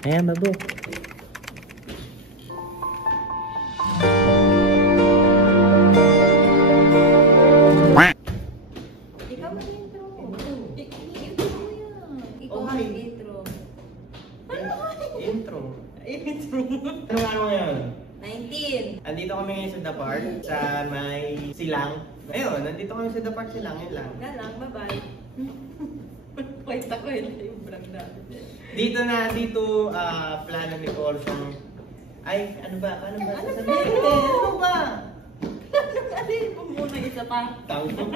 Ayan, babo. Ikaw mag-intro. Intro mo yan. Ikaw mag-intro. Intro. Intro. Anong araw ngayon? 19. Andito kami ngayon sa The Park, sa may Silang. Ayun, nandito kami sa The Park Silang, yun lang. Galang, bye-bye. Kwenta yung vlog natin. Dito plano ni Corsong. Ay, ano ba? Ano ba? Ano Sasabihin? ba? Ano ba? Alin mo muna isa pa. Tango.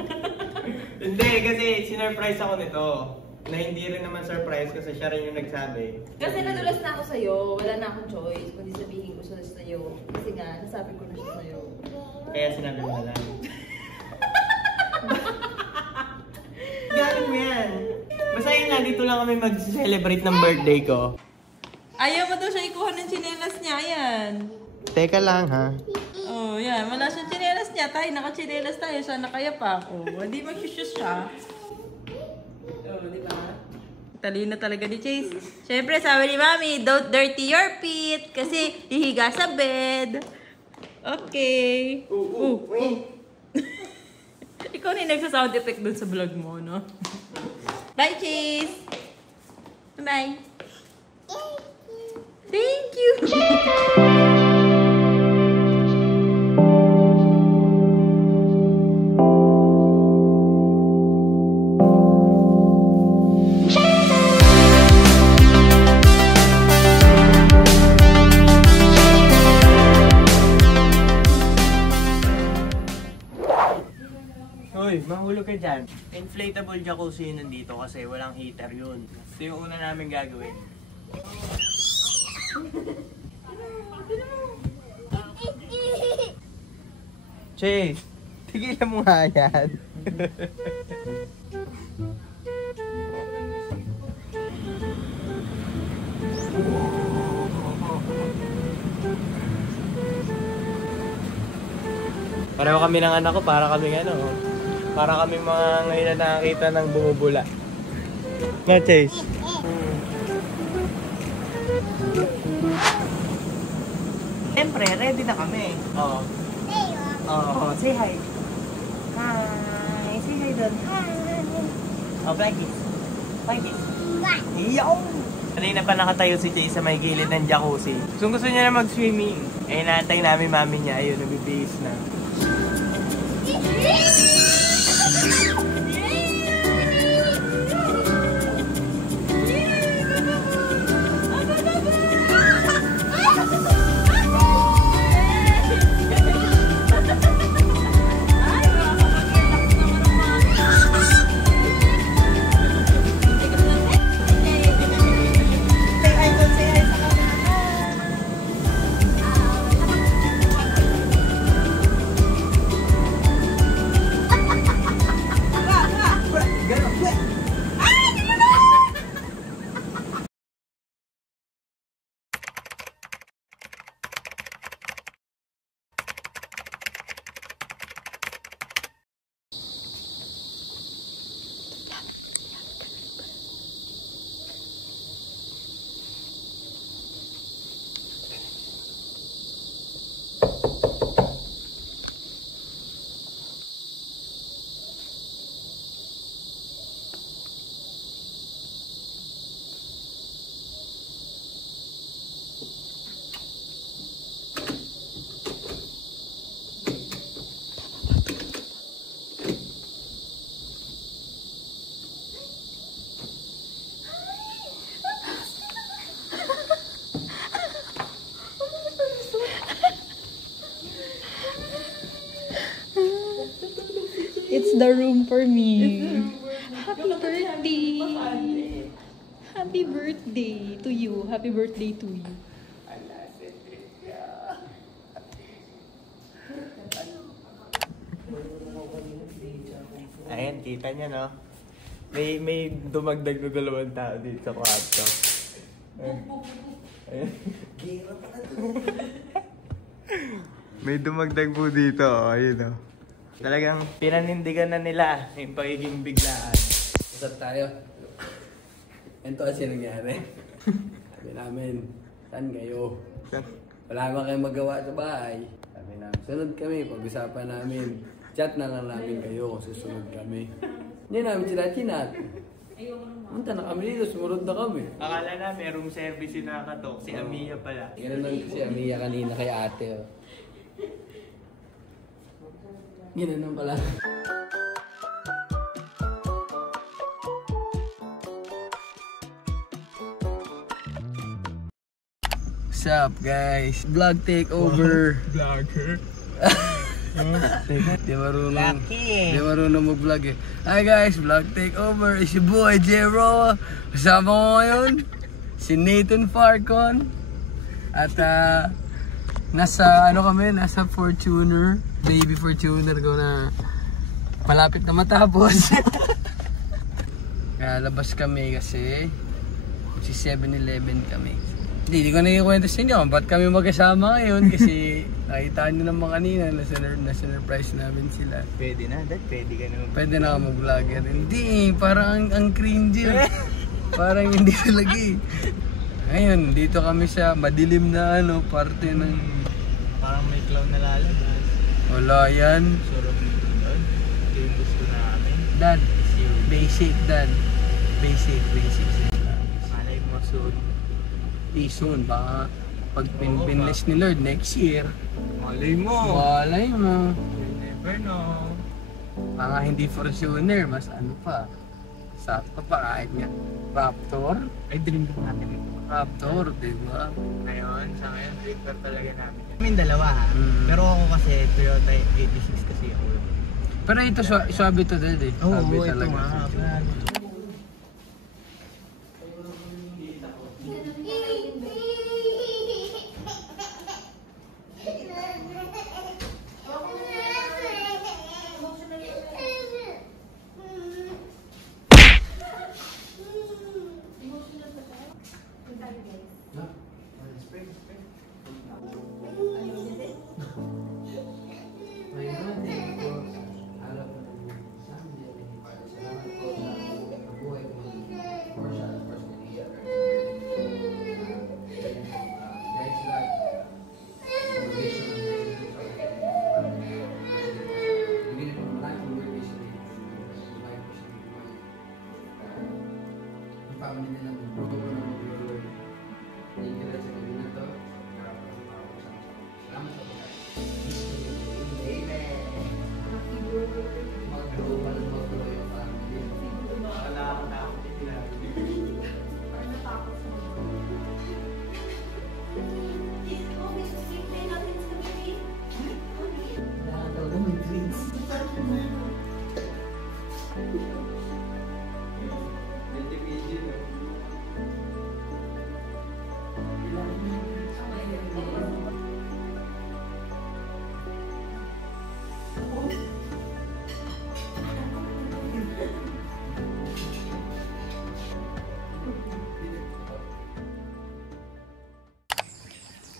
Hindi, kasi sinurprise ako nito. Na hindi rin naman surprise kasi siya rin yung nagsabi. Kasi nadulas na ako sa'yo. Wala na akong choice. Kundi sabihin ko siya sa'yo. Kasi nga, nasabi ko na siya sa'yo. Kaya sinabi mo na lang. Galing mo yan. Basta yun nga, dito lang kami mag-celebrate ng birthday ko. Ayaw mo daw siya ikuha ng tsinelas niya. Yan. Teka lang ha. Oh, yan. Wala siyang tsinelas niya. Tayo, naka-tsinelas tayo. Sana kaya pa ako. Hindi mag-shoes siya. Oh, di ba? Talino talaga ni Chase. Siyempre, sabi ni Mami, don't dirty your feet. Kasi hihiga sa bed. Okay. Ikaw na yung nagsa-sound effect dun sa vlog mo, no? Bye, Chase! Bye! Thank you! Hoy, mahulog ka dyan. Inflatable jacuzzi yun nandito kasi walang heater yun. Ito yung una namin gagawin. Chase, tigilan mo nga yan. Pareho kami ng anak ko, para kami para kami mga ngayon na nakakita ng bumubula. No, Chase? Siyempre, ready na kami. Oo. Oo, say hi. Hi. Say hi doon. Hi. Oh, Blackie. Blackie. Iyaw! Kanina pa nakatayo si Chase sa may gilid ng jacuzzi. So gusto niya na mag-swimming. Eh, naantay namin mami niya. Ayun, nabibihis na. It's the room for me. Happy birthday! Happy birthday to you. Happy birthday to you. Ayan, kita niya, no? May dumagdag na 2 tao dito sa kwarto. Ayan. May dumagdag po dito, ayun, oh. Talagang pinanindigan na nila yung pagiging biglaan. Usap tayo. Ito kasi nangyari. Sabi na namin, saan kayo? Wala naman kayong magawa sa bahay. Sabi namin, sunod kami, pag-usapan namin. Chat na lang namin kayo kung susunod kami. Hindi namin chinat. Punta na kami dito, sumunod na kami. Akala na merong service yung nakatok. Si Amiya pala. Ganun lang si Amiya kanina kay ate. Oh. Ganun pala. What's up guys? Vlog takeover. Vlogger. Di marunong mag-vlog eh. Hi guys, vlog takeover. It's your boy Jero. Kasama ko ngayon si Nathan Farcon. At nasa nasa Fortuner, baby Fortuner ko na malapit na matapos. Kaya labas kami kasi si 7-Eleven kami. Hindi ko na ikwento sa inyo ba't kami magkasama ngayon kasi nakita nyo naman kanina na surprise namin sila. Pwede na, Dad. Pwede ka naman. Pwede na ako mag-vlogger. Hindi, parang ang cringy. Parang hindi talaga eh. Ngayon, dito kami sa madilim na parte ng... Parang may clown na lalabas. Wala yan. Surot dito doon. Ito yung gusto namin. Dad, basic dad. Basic. Malay mo soon. Soon, baka pag pinless ni Lord next year. Malay mo. You never know. Mga hindi Fortuner, mas pa. Sakto pa kahit nga. Raptor? Ay, dream ko natin ito. Raptor, diba? Ngayon, sa ngayon, dream car talaga namin. Kaming dalawa ha. Pero ako kasi, Toyota 86 kasi ako. Pero ito, swabe to dad eh. Oo, Swabe ito talaga. nga.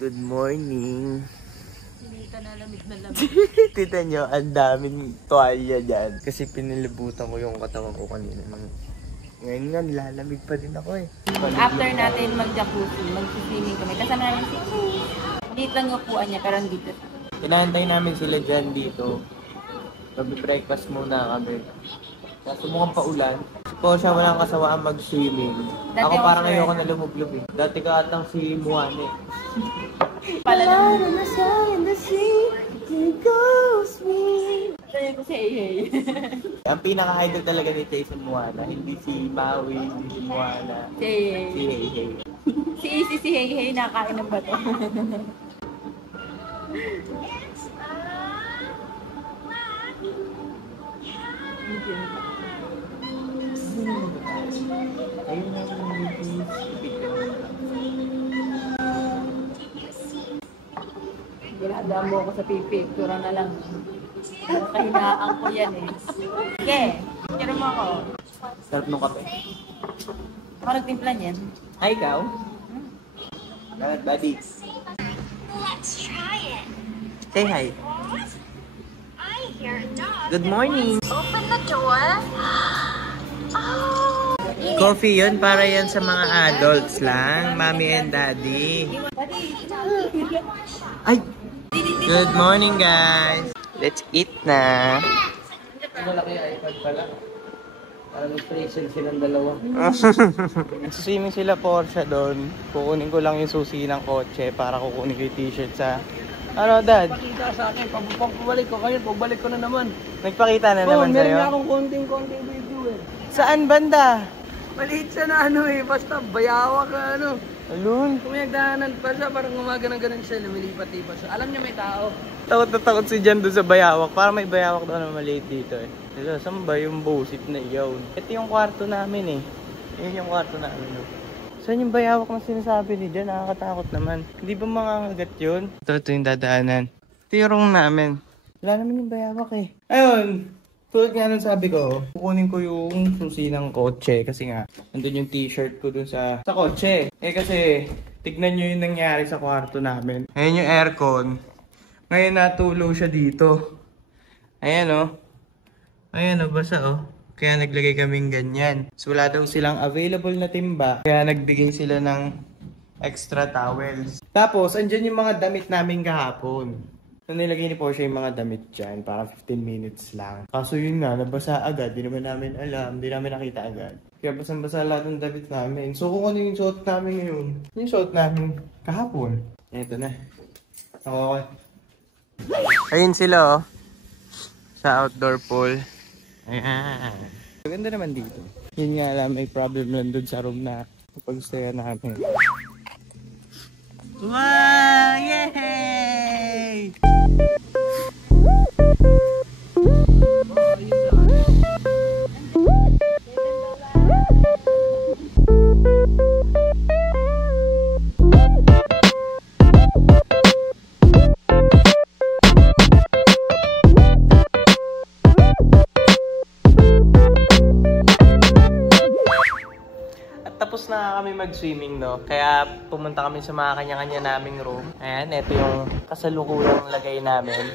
Good morning. Dito na lamig. Kita nyo, ang daming tuwalya dyan. Kasi pinilibutan ko yung katawan ko kanina. Ngayon nga, nilalamig pa din ako eh. After natin mag-jacuzzi, mag-swimming kami. Kasanayan si dito lang yung upuan niya, pero dito. Inaantay namin sila dyan dito. Mag-breakfast muna kami. Kaso mukhang paulan. Si Posha walang kasawaan mag-swimming. Ako parang ayoko na lumublob eh. Dati ka atang si Muane. Pala na Sabi ko si Hey. Ang pinaka-idol talaga ni Jason Moana, hindi si Maui, hindi si Moana. Si Hey. Si Hey Hey. Si Easy, si Hey Hey, nakain ng bato. Ayun nga po ng Ginadaan mo ako sa pipictura na lang. Kahinaan ko yan eh. Sige, kira mo ako. Sarap nung kape. Ako nagtimpla niyan. Hi, ikaw. Alright, buddy. Let's try it. Say hi. I hear a dog. Good morning. Open the door. Oh, Coffee yun, para yan sa mga adults lang. Mommy and daddy. Ay! Good morning, guys! Let's eat na! Malaki iPad pala. Para mag-present silang dalawa. Swimming sila Porsche doon. Kukunin ko lang yung susi ng kotse para kukunin ko yung t-shirt sa... Ano, Dad? Pakita sa akin, pagbalik ko kayo, pagbalik ko na naman. Nagpakita na naman meron sa'yo? na akong konting video eh. Saan banda? Maliit siya na ano eh, basta bayawa ka ano. Alun? Kumiyagdahanan pa siya, parang umaga ng ganun siya, lumilipat-lipat siya. Alam niya may tao. Takot na takot si Jan doon sa bayawak. Para may bayawak doon na maliit dito eh. Dito, saan ba yung busit na iyaw? Ito yung kwarto namin eh. Yun yung kwarto namin. No? Saan yung bayawak na sinasabi ni Jan? Nakakatakot naman. Hindi ba makakagat yun? Ito yung dadaanan. Ito yung room namin. Wala naman yung bayawak eh. Ayun! Tulad nga nung sabi ko, kukunin ko yung susi ng kotse kasi nga, nandun yung t-shirt ko dun sa kotse. Eh kasi, tignan nyo yung nangyari sa kwarto namin. Ayan yung aircon. Ngayon natulo siya dito. Ayan oh. Ayan oh, basa oh. Kaya naglagay kaming ganyan. So wala daw silang available na timba. Kaya nagbigay sila ng extra towels. Tapos, andyan yung mga damit namin kahapon. So nilagay ni Porsche yung mga damit dyan. Para 15 minutes lang. Kaso yun nga, nabasa agad. Di naman namin alam. Di namin nakita agad. Kaya basang-basa lahat ng damit namin. So kung ano yung suot namin ngayon. Yung suot namin kahapon. Eto na. Okay. Ayun sila oh. Sa outdoor pool. Ayan. Maganda naman dito. Yun nga lang, may problem lang dun sa room na pag-stayan namin. Wow! Yay! Tapos na kami mag-swimming, no? Kaya pumunta kami sa mga kanya-kanya naming room. Ayan, ito yung kasalukuyang lagay namin.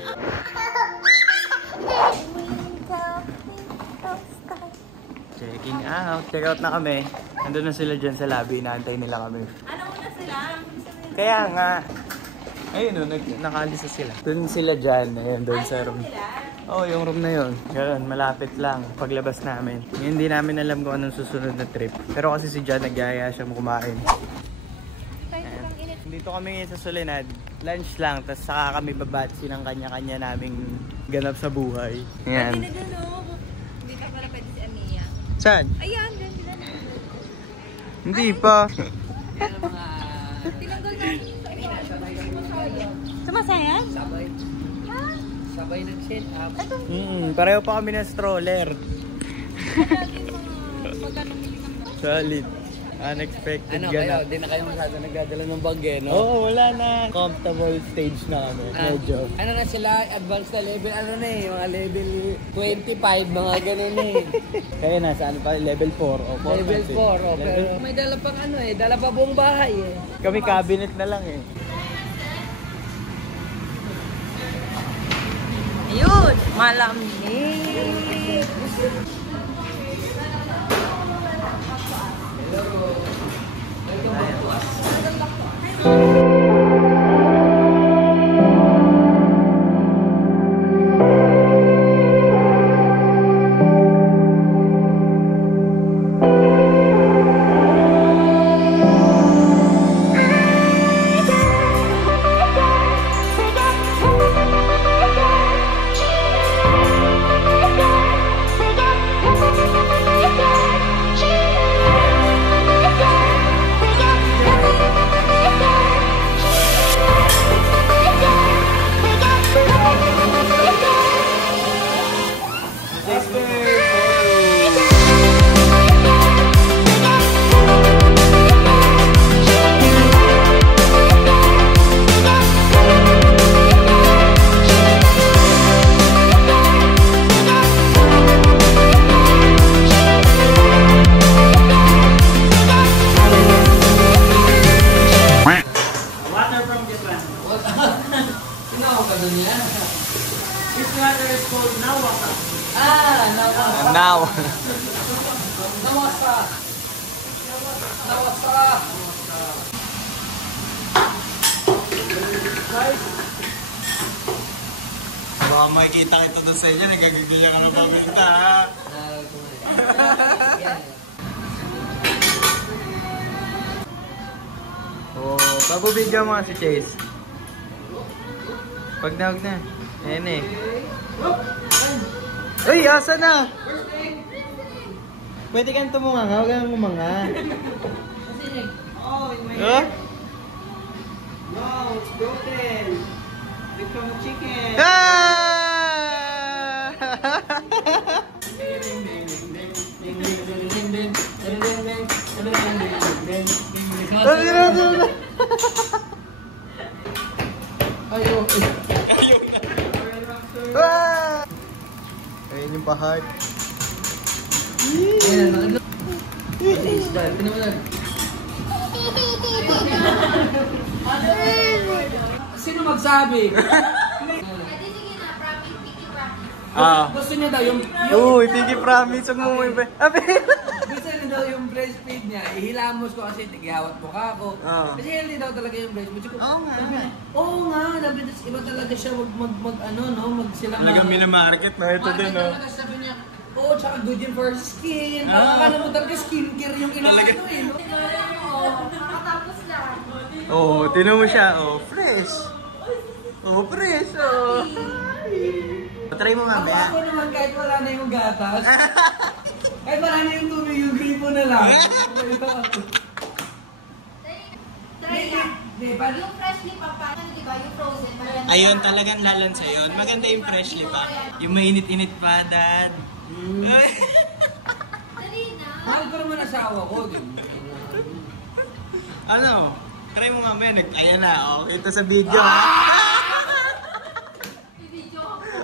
Checking out. Check out na kami. Nandun na sila dyan sa lobby. Inaantay nila kami. Ano muna sila? Kaya nga. Ayun, no, nakalisa sila. Doon sila dyan. Ayun, doon sa room. Oh, yung room na yun. Ganun, malapit lang. Paglabas namin. Hindi namin alam kung anong susunod na trip. Pero kasi si Jan, nagyaya siya kumain. Dito kami ngayon sa Soledad. Lunch lang, tapos saka kami babatsi ng kanya-kanya naming ganap sa buhay. Yan. Hindi ka pala pwede si Amia. Saan? Ayan, dyan sila na. Hindi pa. Tinanggal namin sa Sumasayan. Sumasayan? Sabay nag-set up. Pareho pa kami ng stroller. Solid. Unexpected ganap. Di na kayo masyado nagdadala ng bag eh, no? Oo, wala na. Comfortable stage na kami. Medyo. Ano na sila, advanced na level, ano na eh, mga level 25, mga ganun eh. Kaya nasa ano pa, level 4 o 4. Level 4, oh, pero may dala pang ano eh, dala pa buong bahay eh. Kami cabinet na lang eh. Ayun, malamig. Now. Baka makikita kita doon sa inyo, nagagagdilya ka na pabenta ha. Oh, babubigyan mo si Chase. Pag na, huwag na. Ayan eh. Uy, asa na? Pwede kang tumunganga, huwag kang umanga. Oh? No, it's broken. Become chicken. Ah! Ayaw. Ah! Ayun yung pa-heart. Sino magsabi? Gusto niya daw yung... Uy, Piggy promise, huwag mo mo Gusto niya daw yung breastfeed niya. Ihilamos ko kasi tigihawat mo ka ako. Kasi healthy daw talaga yung breastfeed. Oo nga. Oo nga, iba talaga siya magsilang. Talagang minamarket na ito din, no? Sabi niya, oo, tsaka good yun for skin. Akala mo talaga skincare yung inaano eh. Nakatapos lang. Oo, tinan mo siya. Oh, fresh. Oh, fresh. Oh. Try mo mamaya. Ako naman kahit wala na yung gatas. Kahit wala na yung tubig, yung gripo na lang. Yung freshly pa, di ba? Yung frozen. Ayun, talagang lalansa yun. Maganda yung freshly pa. Yung mainit-init pa, Dad. Dali na. Mahal ko naman asawa ko. Ano? Try mo mamaya. Ayan na, oh. Ito sa video, ha?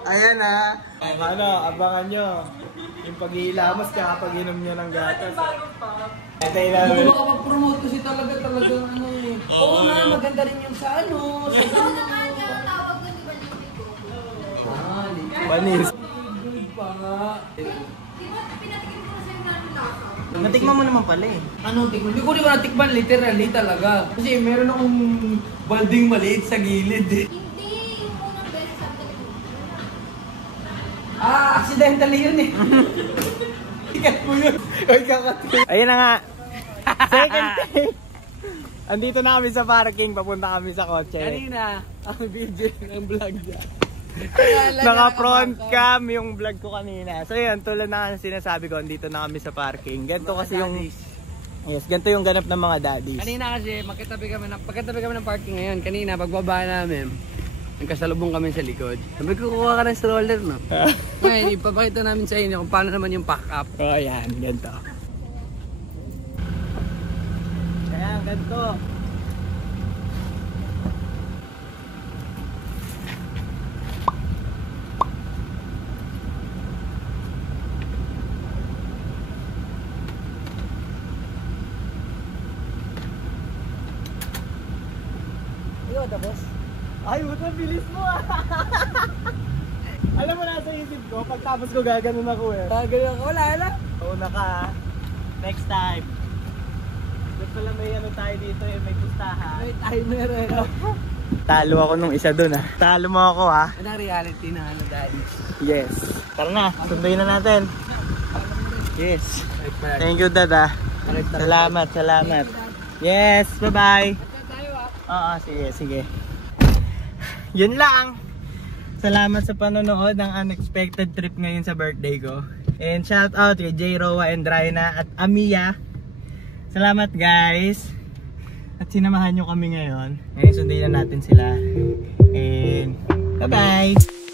Ayan na. Ano, abangan nyo. Yung pag-iilamos ka kapag inom nyo ng gatas. Ito Kung makapag-promote kasi talaga ano eh. Oo nga, maganda rin yung sa ano. Sa Ito naman yung tawag ko, di ba libre ko? Banis. Good pa nga. Di ba pinatikim ko sa yung nalulasa? Natikman mo naman pala eh. Ano, tikman? Hindi ko rin natikman literally talaga. Kasi meron akong balding maliit sa gilid eh. Hindi, yung unang beses sabi ko. Accidentally yun eh. Ikat mo yun. Ay, kakati. Ayun na nga. Second take. Andito na kami sa parking. Papunta kami sa kotse. Kanina, ang video ng vlog niya. Naka-front cam yung vlog ko kanina. So yun, tulad na sinasabi ko, andito na kami sa parking. Ganito kasi yung... Yes, ganito yung ganap ng mga daddies. Kanina kasi, magkatabi kami ng parking ngayon. Kanina, pagbaba namin, nagkasalubong kami sa likod. Sabi ko, kukuha ka ng stroller, no? Ngayon, ipapakita namin sa inyo kung paano naman yung pack up. Oh, yan, ganito. Ayan, ganito. Ayun, tapos? Ay, buta, bilis mo ah! Alam mo, nasa isip ko, pagtapos ko gaganon ako eh. Gagawin ako, wala. Una ka ah. Next time. Gusto pala may ano tayo dito eh, may pustahan. May timer eh. Talo ako nung isa dun ah. Talo mo ako ah. Anong reality na ano, daddy? Yes. Tara na, sunduin na natin. Yes. Thank you, Dad ah. Salamat, salamat. Yes, bye-bye. Oo, sige. Yun lang. Salamat sa panonood ng unexpected trip ngayon sa birthday ko. And shout out kay J. Roa and Raina at Amia. Salamat guys. At sinamahan nyo kami ngayon. Ngayon sundin na natin sila. And bye-bye.